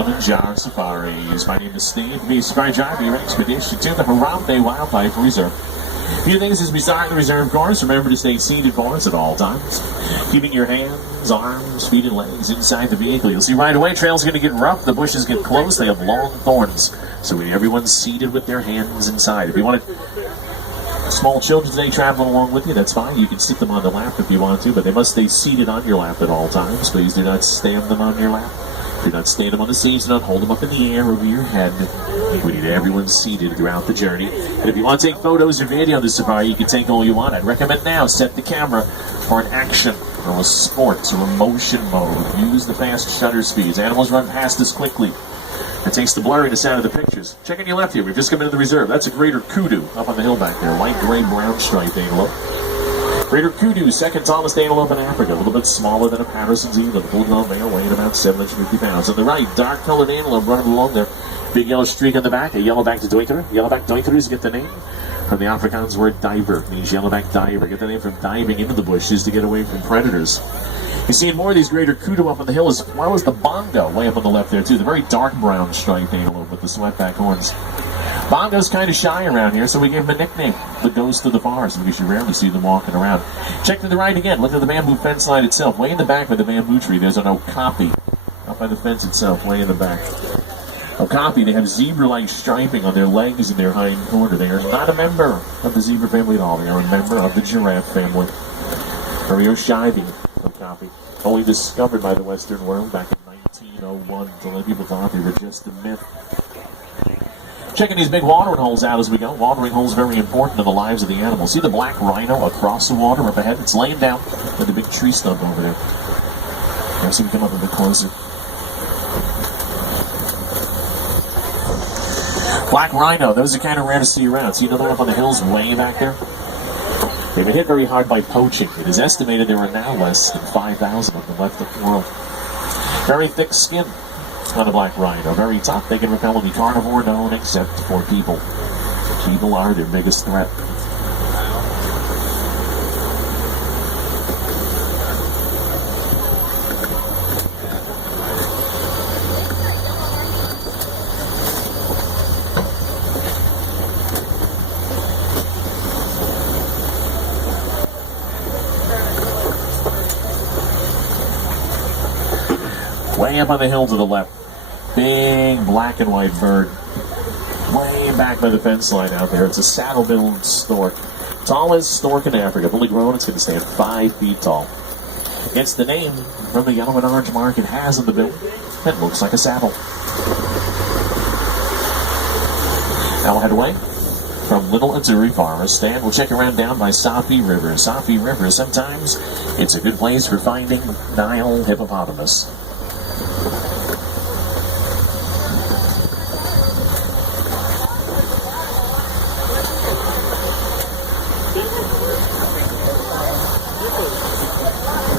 Kilimanjaro safaris. My name is Steve. Be a safari driver your expedition to the Harambe Wildlife Reserve. A few things as we start the reserve course. Remember to stay seated for us at all times. Keeping your hands, arms, feet, and legs inside the vehicle. You'll see right away trails are going to get rough. The bushes get close. They have long thorns. So we need everyone seated with their hands inside. If you want small children today traveling along with you, that's fine. You can sit them on the lap if you want to, but they must stay seated on your lap at all times. Please do not stand them on your lap. Do not stand them on the seats. Do not hold them up in the air over your head. We need everyone seated throughout the journey. And if you want to take photos or video of the safari, you can take all you want. I'd recommend now set the camera for an action or a sports or a motion mode. Use the fast shutter speeds. Animals run past us quickly. It takes the blurriness out of the pictures. Check on your left here. We've just come into the reserve. That's a greater kudu up on the hill back there. Light gray brown striped antelope. Greater kudu, second tallest antelope in Africa. A little bit smaller than a Patterson's eland. Full-grown male weighing about 750 pounds. On the right, dark-colored antelope running along there. Big yellow streak on the back. A yellowback doinker. Yellowback doinkers get the name from the Afrikaans word diver. It means yellowback diver. Get the name from diving into the bushes to get away from predators. You're seeing more of these greater kudu up on the hill, as well as the bongo way up on the left there, too. The very dark brown striped antelope with the sweatback horns. Bongo's kind of shy around here, so we gave him a nickname, the ghost of the forest, because you rarely see them walking around. Check to the right again. Look at the bamboo fence line itself. Way in the back by the bamboo tree, there's an okapi. Up by the fence itself, way in the back. Okapi, they have zebra-like striping on their legs and their hind quarter. They are not a member of the zebra family at all. They are a member of the giraffe family. Very shy Okapi. Only discovered by the Western world back in 1901. So many people thought they were just a myth. Checking these big watering holes out as we go. Watering holes very important in the lives of the animals. See the black rhino across the water up ahead? It's laying down with a big tree stump over there. Let's see if we come up a bit closer. Black rhino, those are kind of rare to see around. See another one up on the hills way back there? They've been hit very hard by poaching. It is estimated there are now less than 5,000 of them left in the world. Very thick skin on a black rhino. Very tough. They can repel any carnivore known except for people. People are their biggest threat. Way up on the hill to the left. Big black and white bird. Way back by the fence line out there. It's a saddle-billed stork. Tallest stork in Africa. Fully grown, it's going to stand 5 feet tall. Gets the name from the yellow and orange mark it has on the bill. It looks like a saddle. Now we'll head away from Little Atzuri Forest. Stand, we'll check around down by Safi River. Safi River, sometimes it's a good place for finding Nile hippopotamus.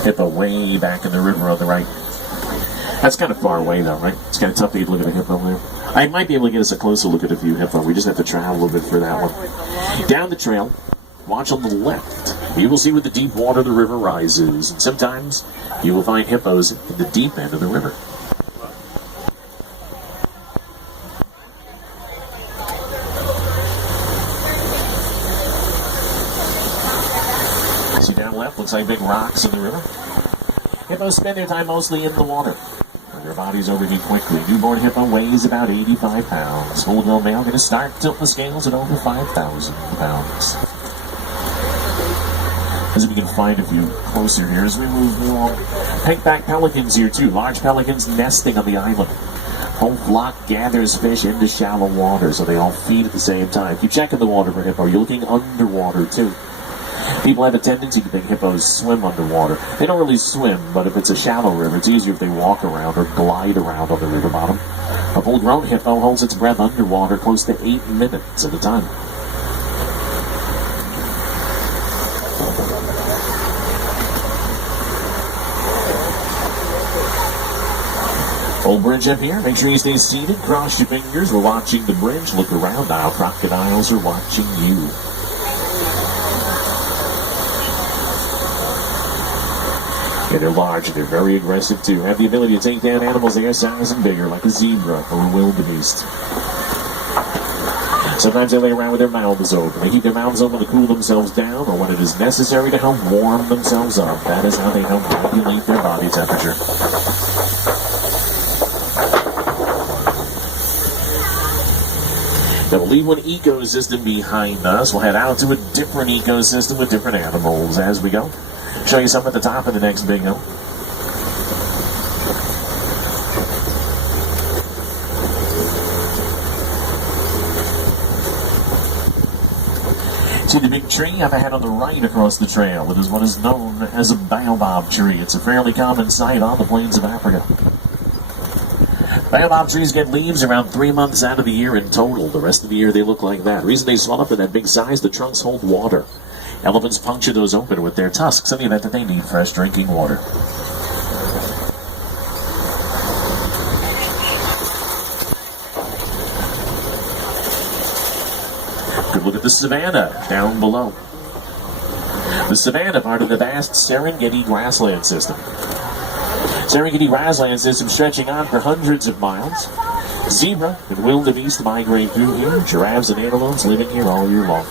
Hippo way back in the river on the right. That's kind of far away though, right? It's kind of tough to look at a hippo there. I might be able to get us a closer look at a few hippo. We just have to travel a little bit for that one. Down the trail, watch on the left. You will see where the deep water of the river rises. And sometimes you will find hippos in the deep end of the river. See down left, looks like big rocks in the river. Hippos spend their time mostly in the water. Their bodies overheat quickly. Newborn hippo weighs about 85 pounds. Full-grown male going to start tilting the scales at over 5,000 pounds. As we can find a few closer here as we move along. Pink-backed pelicans here too. Large pelicans nesting on the island. Whole flock gathers fish into shallow water, so they all feed at the same time. Keep checking the water for hippo. You're looking underwater too. People have a tendency to think hippos swim underwater. They don't really swim, but if it's a shallow river, it's easier if they walk around or glide around on the river bottom. A full-grown hippo holds its breath underwater close to 8 minutes at a time. Old bridge up here. Make sure you stay seated. Cross your fingers. We're watching the bridge. Look around. Our crocodiles are watching you. And they're large and they're very aggressive too. Have the ability to take down animals their size and bigger, like a zebra or a wildebeest. Sometimes they lay around with their mouths open. They keep their mouths open to cool themselves down, or when it is necessary to help warm themselves up. That is how they help regulate their body temperature. Now we'll leave one ecosystem behind us. We'll head out to a different ecosystem with different animals as we go. Show you some at the top of the next bingo. See the big tree up ahead on the right across the trail. It is what is known as a baobab tree. It's a fairly common sight on the plains of Africa. Baobab trees get leaves around 3 months out of the year in total. The rest of the year they look like that. The reason they swell up to that big size, the trunks hold water. Elephants puncture those open with their tusks in the event that they need fresh drinking water. Good look at the savanna down below. The savanna, part of the vast Serengeti grassland system. Serengeti grassland system stretching on for hundreds of miles. Zebra and wildebeest migrate through here. Giraffes and antelopes living here all year long.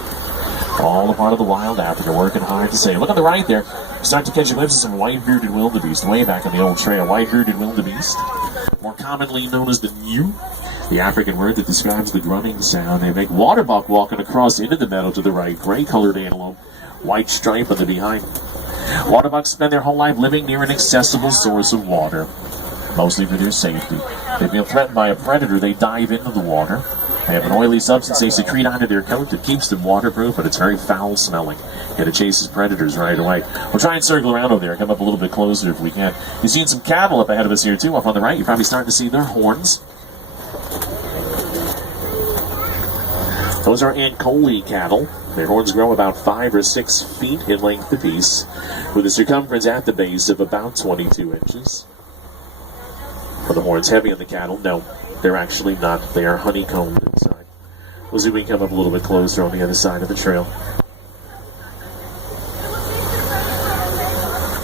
All a part of the wild Africa, working hard to say. Look on the right there. Start to catch a glimpse of some white-bearded wildebeest way back on the old trail. White-bearded wildebeest, more commonly known as the new, the African word that describes the grunting sound. They make waterbuck walking across into the meadow to the right. Gray-colored antelope, white stripe on the behind. Waterbucks spend their whole life living near an accessible source of water, mostly for their safety. If they feel threatened by a predator, they dive into the water. They have an oily substance they secrete onto their coat that keeps them waterproof, but it's very foul-smelling, and it chases predators right away. We'll try and circle around over there, come up a little bit closer if we can. You've seen some cattle up ahead of us here, too. Up on the right, you're probably starting to see their horns. Those are Ankole cattle. Their horns grow about 5 or 6 feet in length apiece, with a circumference at the base of about 22 inches. Are the horns heavy on the cattle? No, they're actually not. They are honeycombed inside. We'll see if we can come up a little bit closer on the other side of the trail.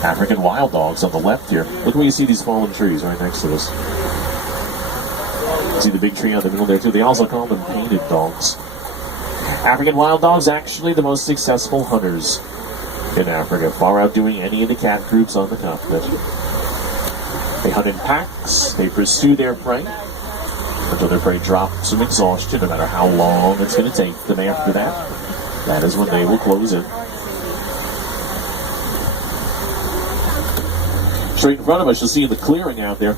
African wild dogs on the left here. Look where you see these fallen trees right next to us. See the big tree on the middle there too. They also call them painted dogs. African wild dogs actually the most successful hunters in Africa, far outdoing any of the cat groups on the continent. They hunt in packs. They pursue their prey until their prey drops from exhaustion, no matter how long it's going to take them after that. That is when they will close in. Straight in front of us, you'll see in the clearing out there,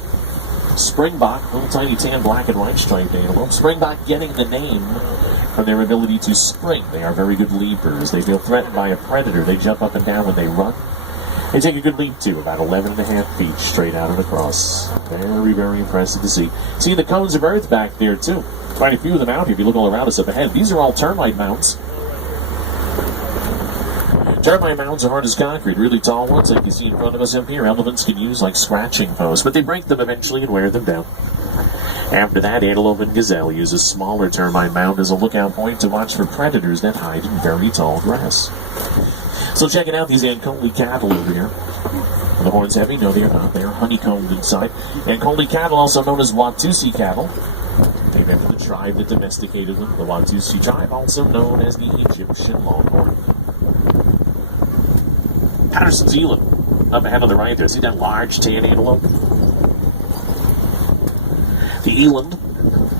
springbok, little tiny tan, black and white striped antelope. Springbok getting the name from their ability to spring. They are very good leapers. They feel threatened by a predator. They jump up and down when they run. They take a good leap too, about 11.5 feet straight out and across. Very, very impressive to see. See the cones of earth back there too. Quite a few of them out here. If you look all around us up ahead, these are all termite mounds. Termite mounds are hard as concrete, really tall ones like you see in front of us up here. Elephants can use like scratching posts, but they break them eventually and wear them down. After that, antelope and gazelle use a smaller termite mound as a lookout point to watch for predators that hide in very tall grass. So checking out these Ankole cattle over here. Are the horns heavy? No, they are not. They are honeycombed inside. Ankole cattle, also known as Watusi cattle, named after the tribe that domesticated them. The Watusi tribe, also known as the Egyptian Longhorn. Patterson's eland, up ahead on the right there. See that large tan antelope? The eland,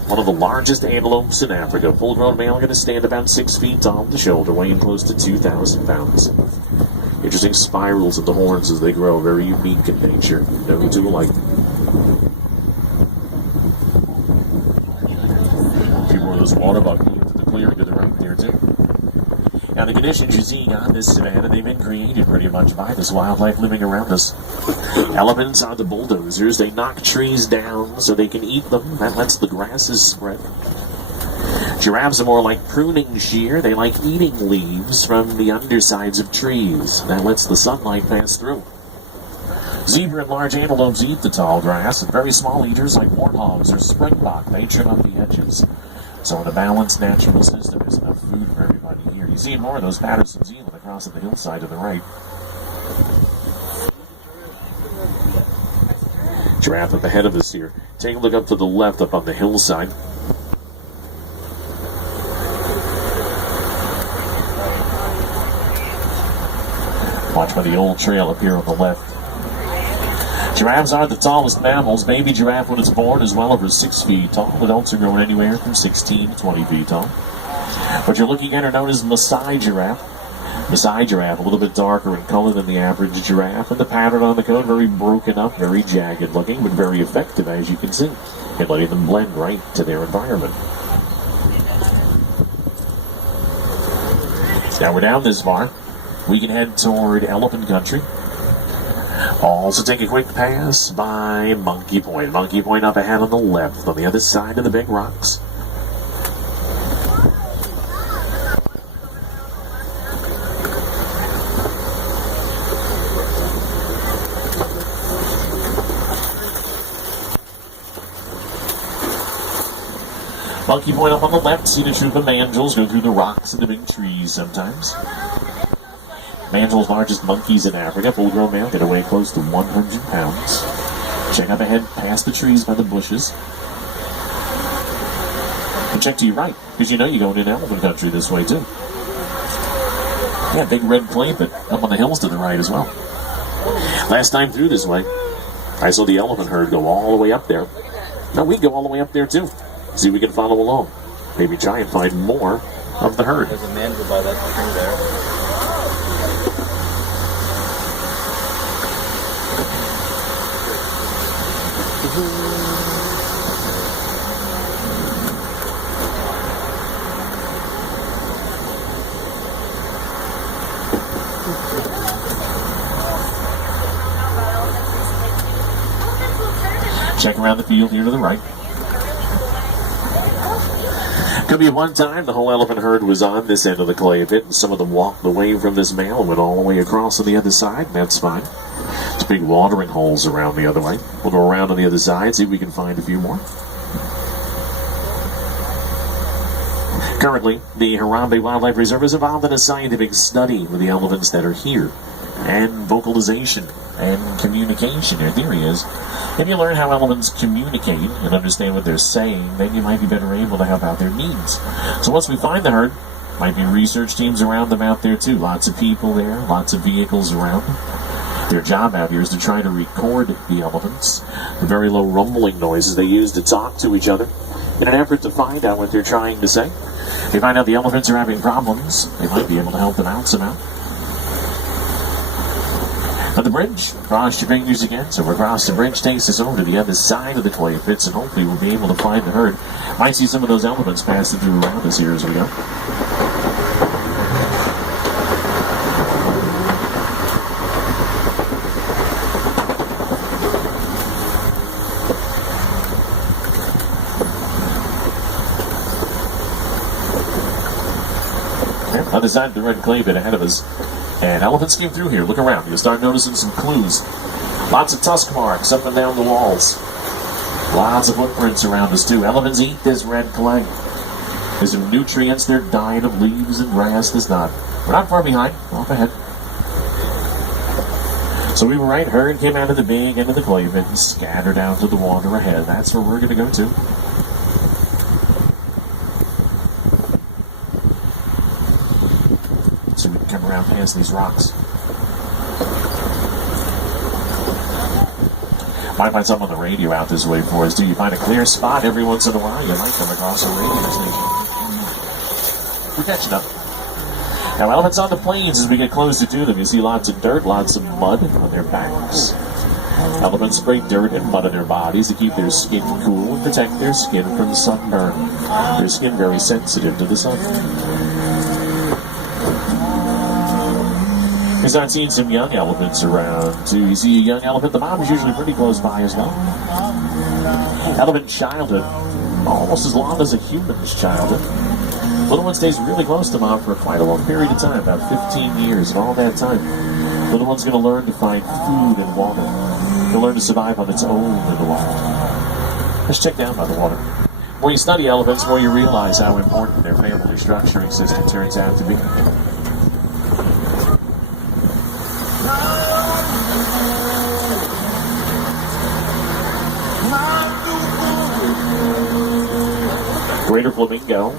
one of the largest antelopes in Africa. Full-grown male going to stand about 6 feet tall at the shoulder, weighing close to 2,000 pounds. Interesting spirals in the horns as they grow, very unique in nature. No two alike. A few more of those waterbuck needles in the clearing to the right there, too. Now, the conditions you see on this savanna, they've been created pretty much by this wildlife living around us. Elephants are the bulldozers. They knock trees down so they can eat them. That lets the grasses spread. Giraffes are more like pruning shear. They like eating leaves from the undersides of trees. That lets the sunlight pass through. Zebra and large antelopes eat the tall grass, and very small eaters like warthogs or springbok, they trim up the edges. So in a balanced natural system, there's enough food for everybody here. You see more of those Patterson's eland across at the hillside to the right. Giraffe up ahead of us here. Take a look up to the left, up on the hillside. Watch by the old trail up here on the left. Giraffes are the tallest mammals. Baby giraffe, when it's born, is well over 6 feet tall. Adults are growing anywhere from 16 to 20 feet tall. What you're looking at are known as Maasai giraffe. Maasai giraffe, a little bit darker in color than the average giraffe, and the pattern on the coat very broken up, very jagged looking, but very effective, as you can see, in letting them blend right to their environment. Now we're down this far. We can head toward elephant country. Also take a quick pass by Monkey Point. Monkey Point up ahead on the left, on the other side of the big rocks. Monkey Point up on the left, see the troop of mandrills go through the rocks and the big trees sometimes. Mandrills, largest monkeys in Africa, full-grown male, get away close to 100 pounds. Check up ahead, past the trees by the bushes. And check to your right, because you know you're going into elephant country this way too. Yeah, big red clay pit up on the hills to the right as well. Last time through this way, I saw the elephant herd go all the way up there. Now we go all the way up there too. See if we can follow along. Maybe try and find more of the herd. There's a mandrill by that tree there. Check around the field here to the right. Could be at one time the whole elephant herd was on this end of the clay pit, and some of them walked away from this male and went all the way across on the other side. That's fine. There's big watering holes around the other way. We'll go around on the other side, see if we can find a few more. Currently, the Harambe Wildlife Reserve is involved in a scientific study with the elephants that are here, and vocalization and communication. Their theory is, if you learn how elephants communicate and understand what they're saying, then you might be better able to help out their needs. So once we find the herd, might be research teams around them out there too. Lots of people there, lots of vehicles around. Their job out here is to try to record the elephants, the very low rumbling noises they use to talk to each other, in an effort to find out what they're trying to say. If they find out the elephants are having problems, they might be able to help them out somehow. At the bridge, cross your fingers again. So across the bridge takes us over to the other side of the clay pits, and hopefully we'll be able to find the herd. Might see some of those elephants passing through around us here as we go. Okay, other side of the red clay pit ahead of us. And elephants came through here. Look around. You'll start noticing some clues. Lots of tusk marks up and down the walls. Lots of footprints around us, too. Elephants eat this red clay. There's some nutrients. They're dying of leaves and grass. There's not. We're not far behind. Off ahead. So we were right. Herd came out of the big end of the clay pit and scattered out to the water ahead. That's where we're going to go to. So we can come around past these rocks. Might find something on the radio out this way for us. Do you find a clear spot every once in a while? You might come across a radio station. We're catching up. Now, elephants on the plains, as we get closer to them, you see lots of dirt, lots of mud on their backs. Elephants spray dirt and mud on their bodies to keep their skin cool and protect their skin from sunburn. Their skin very sensitive to the sun. You start seeing some young elephants around, too. You see a young elephant, the mom is usually pretty close by as well. Elephant childhood, almost as long as a human's childhood. Little one stays really close to mom for quite a long period of time, about 15 years, and all that time, little one's going to learn to find food and water. He'll learn to survive on its own in the wild. Let's check down by the water. The more you study elephants, the more you realize how important their family structuring system turns out to be. Greater flamingo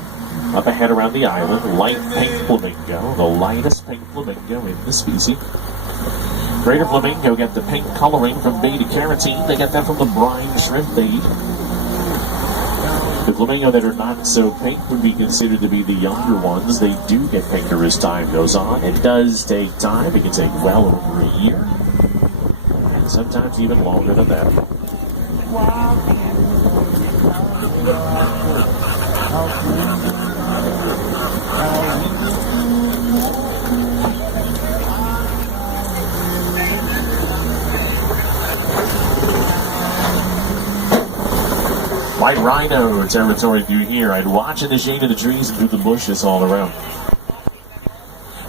up ahead around the island. Light pink flamingo, the lightest pink flamingo in the species. Greater flamingo get the pink coloring from beta carotene. They get that from the brine shrimp they eat. The flamingo that are not so pink would be considered to be the younger ones. They do get pinker as time goes on. It does take time. It can take well over a year. And sometimes even longer than that. White rhino territory through here. I'd watch in the shade of the trees and through the bushes all around.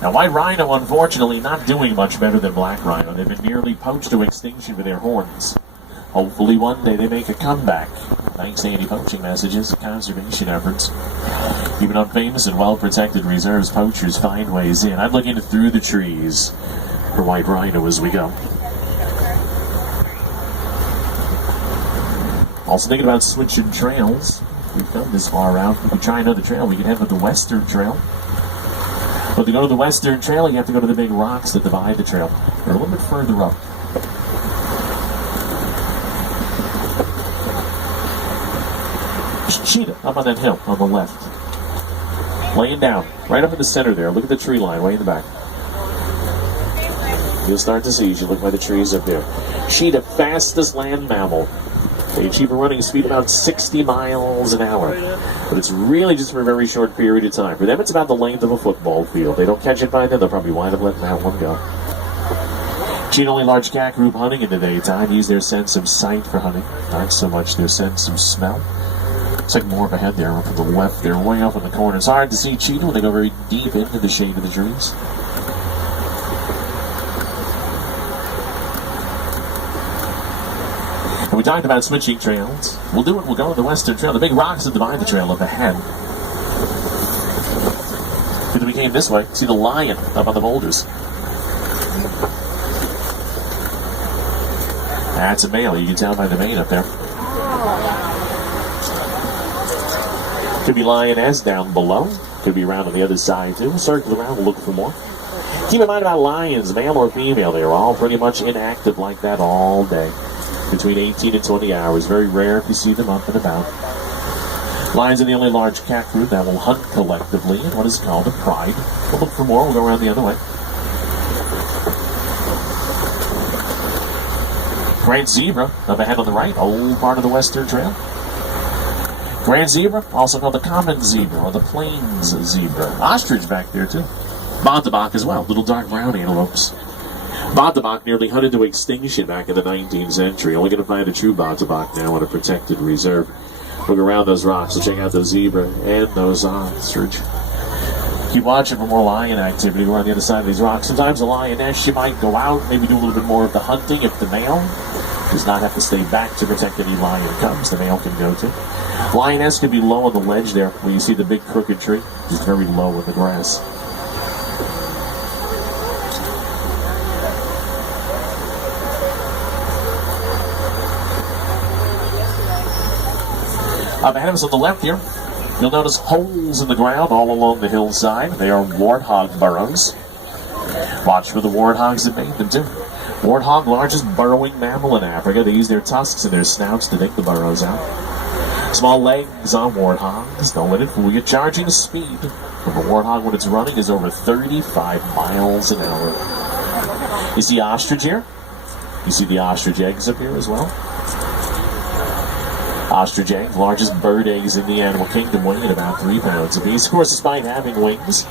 Now, white rhino, unfortunately, not doing much better than black rhino. They've been nearly poached to extinction with their horns. Hopefully one day they make a comeback. Thanks to anti-poaching messages and conservation efforts. Even on famous and well-protected reserves, poachers find ways in. I'm looking through the trees for white rhino as we go. Also thinking about switching trails. We've come this far out. We can try another trail. We can head to the western trail. But to go to the western trail, you have to go to the big rocks that divide the trail. They're a little bit further up. Cheetah up on that hill on the left. Laying down. Right up in the center there. Look at the tree line way in the back. You'll start to see as you look by the trees up there. Cheetah, fastest land mammal. They achieve a running speed about 60 miles an hour. But it's really just for a very short period of time. For them, it's about the length of a football field. They don't catch it by then, they'll probably wind up letting that one go. Cheetah only large cat group hunting in the daytime. Use their sense of sight for hunting, not so much their sense of smell. It's like more up ahead there, up to the left. They're way up in the corner. It's hard to see cheetah when they go very deep into the shade of the trees. And we talked about switching trails. We'll do it. We'll go to the western trail. The big rocks that divide the trail up ahead. If we came this way, see the lion up on the boulders. That's a male. You can tell by the mane up there. Could be lioness down below. Could be around on the other side too. Circle around and look for more. Keep in mind about lions, male or female. They're all pretty much inactive like that all day. Between 18 and 20 hours. Very rare if you see them up and about. Lions are the only large cat group that will hunt collectively in what is called a pride. We'll look for more. We'll go around the other way. Grand zebra up ahead on the right. Old part of the western trail. Grand zebra, also called the common zebra or the plains zebra. Ostrich back there too. Bontebok as well, little dark brown antelopes. Bontebok nearly hunted to extinction back in the 19th century. Only going to find a true Bontebok now in a protected reserve. Look around those rocks and check out those zebra and those ostrich. Keep watching for more lion activity. We're on the other side of these rocks. Sometimes a lioness, she might go out, maybe do a little bit more of the hunting if the male does not have to stay back to protect any lion cubs. The male can go to. Lioness could be low on the ledge there where you see the big crooked tree. It's very low in the grass. Up ahead of us on the left here, you'll notice holes in the ground all along the hillside. They are warthog burrows. Watch for the warthogs that made them too. Warthog, largest burrowing mammal in Africa. They use their tusks and their snouts to dig the burrows out. Small legs on warthogs. Don't let it fool you. Charging speed from a warthog when it's running is over 35 miles an hour. You see ostrich here? You see the ostrich eggs up here as well? Ostrich eggs, largest bird eggs in the animal kingdom, weighing about 3 pounds apiece. Of course, despite having wings,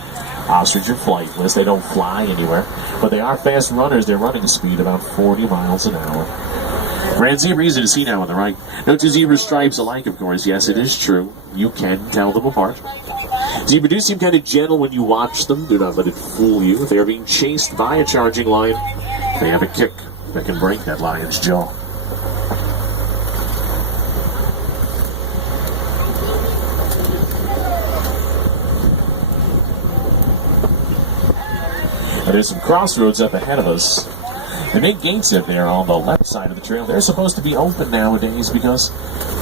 ostrich are flightless. They don't fly anywhere, but they are fast runners. Their running speed about 40 miles an hour. Grand zebra, easy to see now on the right. No two zebra stripes alike, of course. Yes, it is true. You can tell them apart. Zebra do seem kind of gentle when you watch them. Do not let it fool you. If they are being chased by a charging lion, they have a kick that can break that lion's jaw. Now, there's some crossroads up ahead of us. The big gates up there on the left side of the trail, they're supposed to be open nowadays because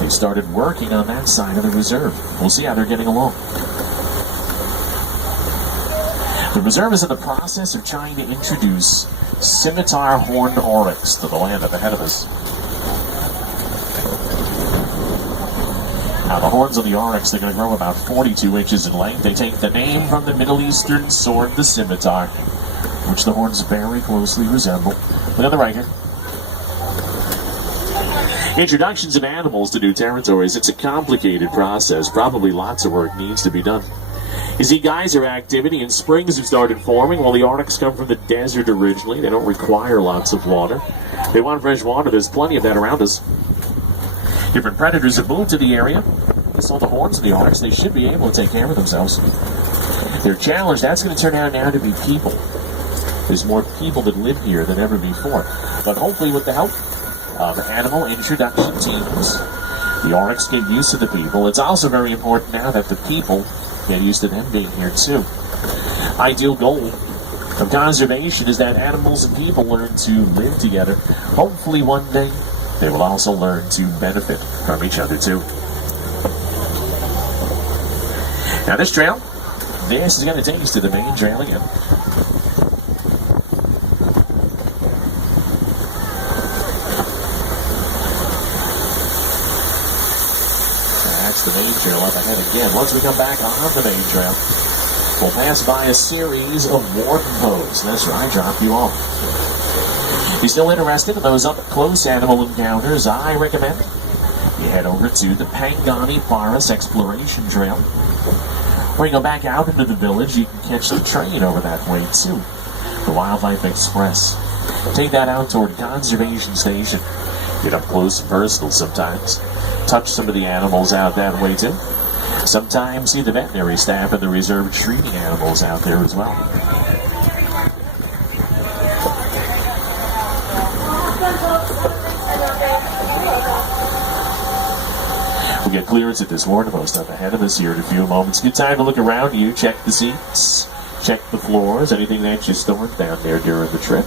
They started working on that side of the reserve. We'll see how they're getting along. The reserve is in the process of trying to introduce scimitar horned oryx to the land up ahead of us. Now, the horns of the oryx, they're going to grow about 42 inches in length. They take the name from the Middle Eastern sword, the scimitar, which the horns very closely resemble. Look on the right here. Introductions of animals to new territories, it's a complicated process. Probably lots of work needs to be done. You see, geyser activity and springs have started forming. While the oryx come from the desert originally, they don't require lots of water. They want fresh water. There's plenty of that around us. Different predators have moved to the area. They saw the horns of the oryx. They should be able to take care of themselves. Their challenge, that's going to turn out now to be people. There's more people that live here than ever before. But hopefully with the help of animal introduction teams, the oryx get used to the people. It's also very important now that the people get used to them being here too. Ideal goal of conservation is that animals and people learn to live together. Hopefully one day they will also learn to benefit from each other too. Now this trail, this is going to take us to the main trail again. That's the main trail up ahead again. Once we come back on the main trail, we'll pass by a series of warden posts. That's where I drop you off. If you're still interested in those up-close animal encounters, I recommend you head over to the Pangani Forest Exploration Trail. Or you go back out into the village, you can catch the train over that way too. The Wildlife Express. Take that out toward Conservation Station. Get up close and personal sometimes. Touch some of the animals out that way too. Sometimes see the veterinary staff and the reserve treating animals out there as well. We'll get clearance at this warden post up ahead of us here in a few moments. Good time to look around you, check the seats, check the floors, anything that you stored down there during the trip.